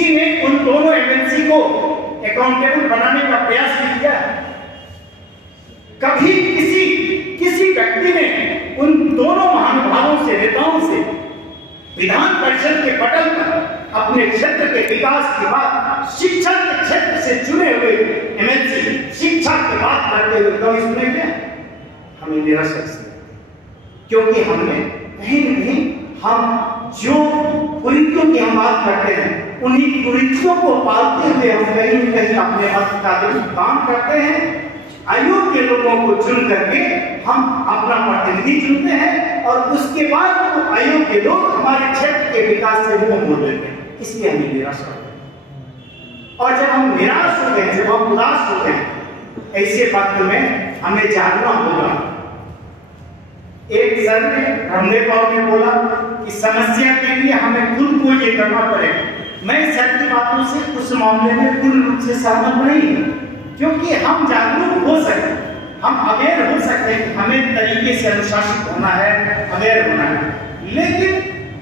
किसी ने उन दोनों एमएलसी को अकाउंटेबल बनाने का प्रयास नहीं किया? कभी किसी व्यक्ति ने उन दोनों महानुभावों से, नेताओं से विधान परिषद के पटल पर अपने क्षेत्र के विकास की बात, शिक्षा के क्षेत्र से चुने हुए एमएलसी शिक्षा की बात करते हुए कभी सुने क्या? हमें निराशा लगती है, क्योंकि हमने कहीं न कहीं हम जो कुरीतियों की हम बात करते हैं, उन्हीं कुरीतियों को पालते हुए हम कहीं न कहीं अपने मत का काम करते हैं। अयोग्य लोगों को चुन करके हम अपना प्रतिनिधि चुनते हैं और उसके बाद वो अयोग्य लोग हमारे क्षेत्र के विकास से मुंह मोड़ लेते हैं। इसलिए हमें निराशा होती है। और जब हम निराश होते हैं, जब हम उदास होते हैं, ऐसे वक्त में हमें जानना होगा। एक सर ने, रामदेव बाबू ने बोला कि समस्या के लिए हमें खुद को ये करना पड़ेगा। मैं सर की बातों से उस मामले में पूर्ण रूप से सहमत नहीं हूं, क्योंकि हम जागरूक हो सकते, हम अवेयर हो सकते हैं कि हमें तरीके से अनुशासित होना है, अवेयर होना है। लेकिन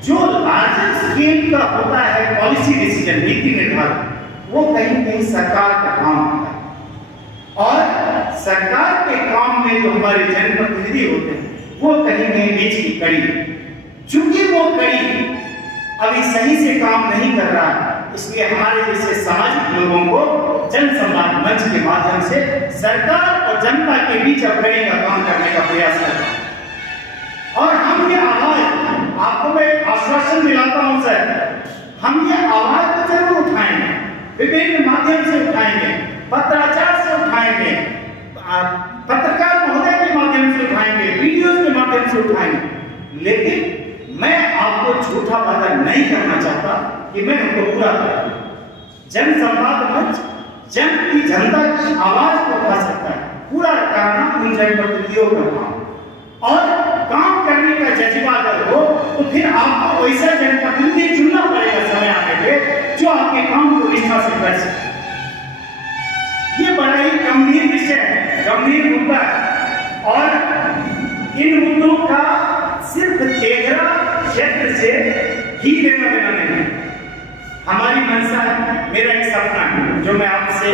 जो लार्जर स्केल का होता है पॉलिसी डिसीजन, नीति निर्धारण, वो कहीं कहीं सरकार का काम होता है। और सरकार के काम में जो हमारे जनप्रतिनिधि होते हैं, वो कहीं कहीं बीच की कड़ी, चूंकि वो कड़ी अभी सही से काम नहीं कर रहा है, इसलिए हमारे जैसे सामाजिक लोगों को जन संवाद मंच के माध्यम से सरकार और जनता के बीच अब कड़ी का काम करने का प्रयास कर रहा है। और हम ये आवाज, आपको मैं आश्वासन दिलाता हूं सर, हम ये आवाज तो जरूर उठाएंगे, विभिन्न माध्यम से उठाएंगे, पत्राचार से उठाएंगे, पत्रकार महोदय के माध्यम से उठाएंगे, वीडियो के माध्यम से उठाएंगे। लेकिन मैं आपको झूठा वादा नहीं करना चाहता कि मैं उनको पूरा करूं। जन संवाद मंच जनता की आवाज को उठा सकता है, पूरा करना उन जनप्रतिनिधियों का काम। और काम करने का जज्बा अगर हो तो फिर आपको वैसा जनप्रतिनिधि चुनना पड़ेगा समय आने पे, जो आपके काम को निष्ठा से कर सके। ये बड़ा ही गंभीर विषय है, गंभीर मुद्दा है, और इन मुद्दों का सिर्फ तेघरा क्षेत्र से ही लेना देना नहीं है। हमारी मंशा है, मेरा एक सपना है जो मैं आपसे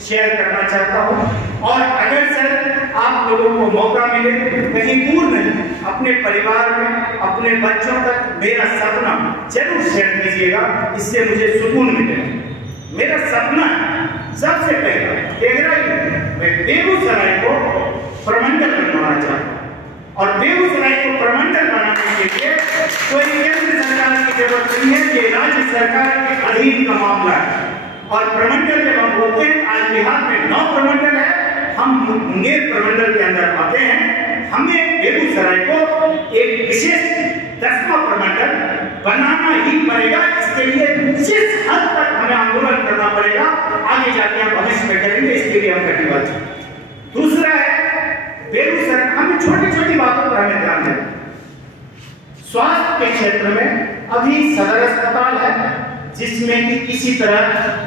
शेयर करना चाहता हूं। और अगर सर आप लोगों को मौका मिले, कहीं दूर नहीं, अपने परिवार में, अपने बच्चों तक मेरा सपना जरूर शेयर कीजिएगा, इससे मुझे सुकून मिलेगा। मेरा सपना सबसे पहले तेघरा मैं बेगूसराय को प्रमंडल बनवाना चाहता हूँ, और बेगूसराय को प्रमंडल बनाने के लिए कोई केंद्र सरकार की जरूरत नहीं है, ये राज्य सरकार के अधीन का मामला है। और प्रमंडल जब हम बोलते हैं, आज बिहार में 9 प्रमंडल है, हम मुंगेर प्रमंडल के अंदर आते हैं, हमें बेगूसराय को एक विशेष 10वां प्रमंडल बनाना ही पड़ेगा। इसके लिए जिस हद तक हमें आंदोलन करना पड़ेगा, आगे जाके हम भविष्य में करेंगे, इसके लिए हम कटिबद्ध। दूसरा है बेगूसराय, हमें छोटी छोटी बातों पर हमें ध्यान देना। स्वास्थ्य के क्षेत्र में अभी सदर अस्पताल है, जिसमें कि किसी तरह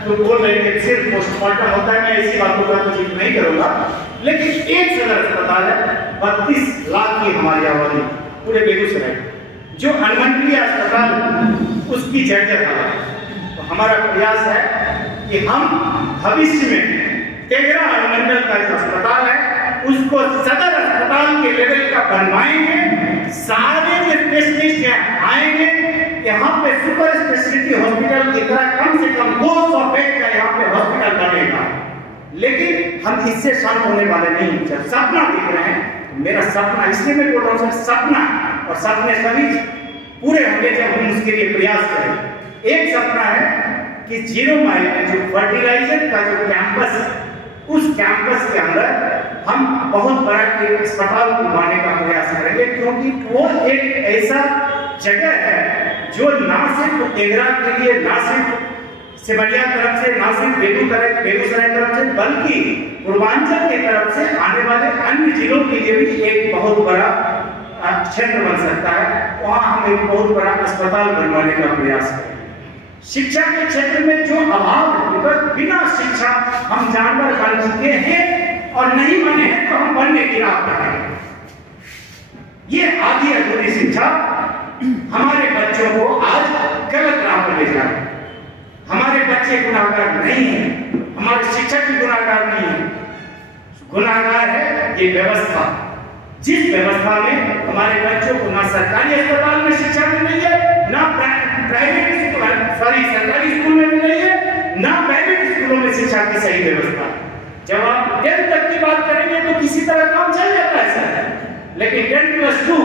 जो बोल रहे थे सिर्फ पोस्टमार्टम होता है, मैं ऐसी बातों का तो जिक्र नहीं करूंगा, लेकिन एक सदर अस्पताल है, 32 लाख की हमारी आबादी पूरे बेगूसराय, जो अनुमंडलीय अस्पताल उसकी जर्जर हालत है। तो हमारा प्रयास है कि हम भविष्य में तेघरा अनुमंडल का जो अस्पताल है उसको सदर अस्पताल के लेवल का बनवाएंगे। सारे जो स्पेशलिस्ट आएंगे, यहाँ पे सुपर स्पेशलिटी हॉस्पिटल की तरह कम से कम 200 बेड का यहाँ पे हॉस्पिटल बनेगा। लेकिन हम इससे शांत होने वाले नहीं हैं। जब सपना देख रहे हैं, मेरा सपना, इसलिए मैं बोल रहा हूँ सर, सपना, और सपने सभी पूरे होंगे जब हम उसके लिए प्रयास करें। एक सपना है कि 0 माइल में जो फर्टिलाइजर का जो कैंपस है, उस कैंपस के अंदर हम बहुत बड़ा एक अस्पताल बनवाने का प्रयास करेंगे, क्योंकि वो एक ऐसा जगह है जो ना सिर्फ तेघरा के लिए, ना सिर्फ सिमरिया तरफ से, ना सिर्फ बेगूसराय तरफ से, बल्कि पूर्वांचल के तरफ से आने वाले अन्य जिलों के लिए भी एक बहुत बड़ा क्षेत्र बन सकता है। वहां हम एक बहुत बड़ा अस्पताल बनवाने का प्रयास करें। शिक्षा के क्षेत्र में जो अभाव है, बिना शिक्षा हम जानवर बन चुके हैं और नहीं बने हैं, तो हम बनने की राह पर हैं। ये आधी अधूरी शिक्षा हमारे बच्चों को आज गलत राह पर ले जा रही है। हमारे बच्चे गुनाहगार नहीं है, हमारे शिक्षक भी गुनाहगार नहीं है। गुनाहगार है ये व्यवस्था, जिस व्यवस्था में हमारे बच्चों को ना सरकारी अस्पताल में शिक्षा मिल रही है, ना सरकारी स्कूल में मिल रही है, ना प्राइवेट स्कूलों में शिक्षा की सही व्यवस्था। जब आप 10th तक की बात करेंगे तो किसी तरह काम चल जाता है सर, लेकिन 10+2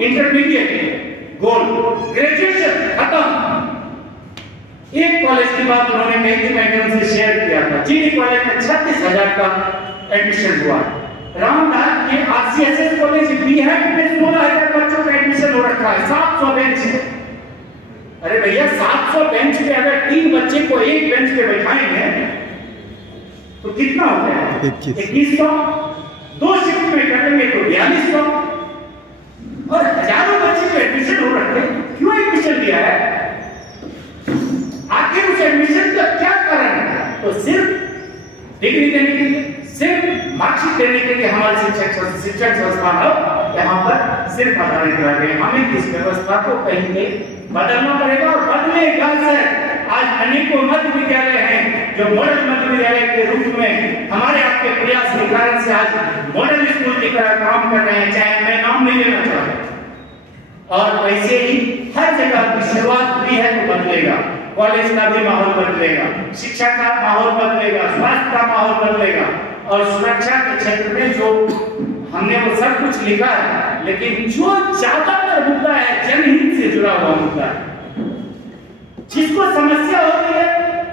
इंटरमीडिएट गोल, ग्रेजुएशन खत्म। एक कॉलेज की बात उन्होंने कही थी, मैंने उनसे शेयर किया था। जीडी कॉलेज में 36,000 का एडमिशन हुआ। रामनाथ के आरसीएसएस कॉलेज बीहैक में 16,000 बच्चों का एडमिशन हो रखा है, 700 बेंच है। अरे भैया 700 बेंच पे अगर 3 बच्चे को एक बेंच पे बैठाएंगे तो कितना हो जाएगा? 2100। 2 शिफ्ट में करेंगे तो 4200। और हजारों बच्चे को एडमिशन हो रखे, क्यों एडमिशन लिया है? आखिर उस एडमिशन का क्या कारण है? तो सिर्फ डिग्री देने के लिए, सिर्फ मार्कशीट देने के लिए हमारे शिक्षण संस्थान यहाँ पर सिर्फ आधारित रह गए। हमें इस व्यवस्था को कहीं बदलना पड़ेगा और बदलेगा सर। आज अनेकों मध्य विद्यालय हैं जो मॉडल मध्य विद्यालय के रूप में हमारे आपके प्रयास के कारण से आज मॉडल स्कूल की तरह काम कर रहे हैं, चाहे मैं नाम नहीं लेना चाहता। और वैसे ही हर जगह की शुरुआत हुई है तो बदलेगा, कॉलेज का भी माहौल बदलेगा, शिक्षा का माहौल बदलेगा, स्वास्थ्य का माहौल बदलेगा। और सुरक्षा के क्षेत्र में जो हमने वो सब कुछ लिखा है, लेकिन जो ज्यादातर मुद्दा है जनहित से जुड़ा हुआ मुद्दा है। जिसको समस्या होती है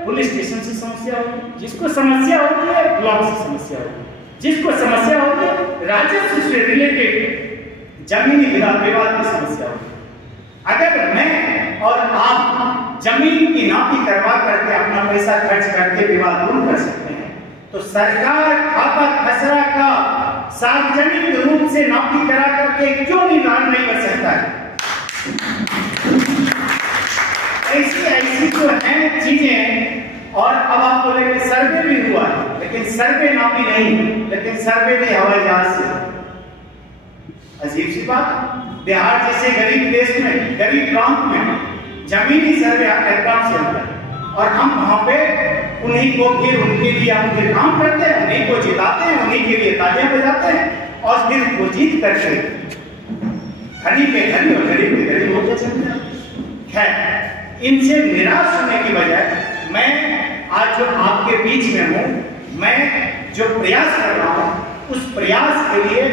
पुलिस स्टेशन से समस्या होती है, जिसको समस्या होती है ब्लॉक से समस्या होती है, जिसको समस्या होती है राजस्व से रिलेटेड जमीनी विवाद की समस्या होती है। अगर मैं और आप जमीन की नापी करवा करके अपना पैसा खर्च करके विवाद दूर कर सकते हैं, तो सरकार खाता खसरा का सार्वजनिक रूप से नापी करा करके क्यों निर्धारण नहीं कर सकता है? ऐसी जो है चीजें। और अब आप बोलेंगे सर्वे भी हुआ है, लेकिन सर्वे नापी नहीं, लेकिन सर्वे भी हवाई जहाज से। अजीब सी बात, बिहार जैसे गरीब देश में, गरीब प्रांत में जमीनी सर्वे एयरक्राफ्ट से होता है और हम वहां पे उन्हीं को फिर उनके लिए हम फिर काम करते हैं, उन्हीं को जिताते हैं, उन्हीं के लिए तालियां बजाते हैं और फिर वो जीत करके धनी के धनी और गरीब के गरीब होते चलते हैं। खैर, इनसे निराश होने की बजाय मैं आज जो आपके बीच में हूं, मैं जो प्रयास कर रहा हूं उस प्रयास के लिए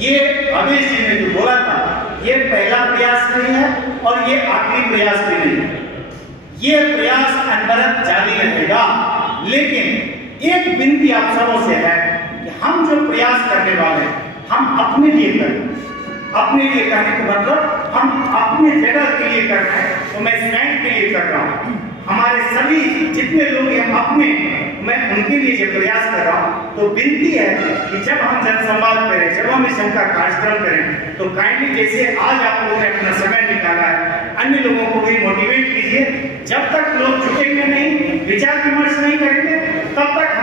ये भवेश जी ने जो बोला था, ये पहला प्रयास नहीं है और ये आखिरी प्रयास भी नहीं है। ये प्रयास अनवरत जारी रहेगा। लेकिन एक विनती आप सबों से है कि हम जो प्रयास करने वाले हैं हम अपने लिए करें। अपने लिए करने का मतलब हम अपने जगह के लिए कर रहे हैं, तो मैं स्टैंड के लिए कर रहा हूँ। हमारे सभी जितने लोग हैं अपने, मैं उनके लिए जो प्रयास कर रहा हूँ। तो विनती है कि जब हम जनसंवाद करें, जब हम इस का कार्यक्रम करें, तो काइंडली जैसे आज आप लोगों ने अपना समय निकाला है, अन्य लोगों को भी मोटिवेट कीजिए। जब तक लोग झुकेंगे नहीं, विचार विमर्श नहीं करेंगे, तब तक